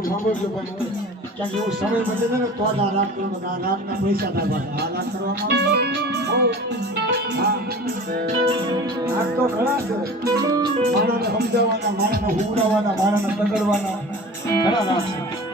તું સાંભળજો પણ ક્યાંક એવો સમય બચે છે ને તો જ આ રાગ કરવાનો આ રાગના પૈસા થાય આ રાગ કરવામાં હા રાગ તો ઘણા છે માણસને સમજાવવાના માણસને હુવડાવવાના માણસને તગડવાના ઘણા રાગ છે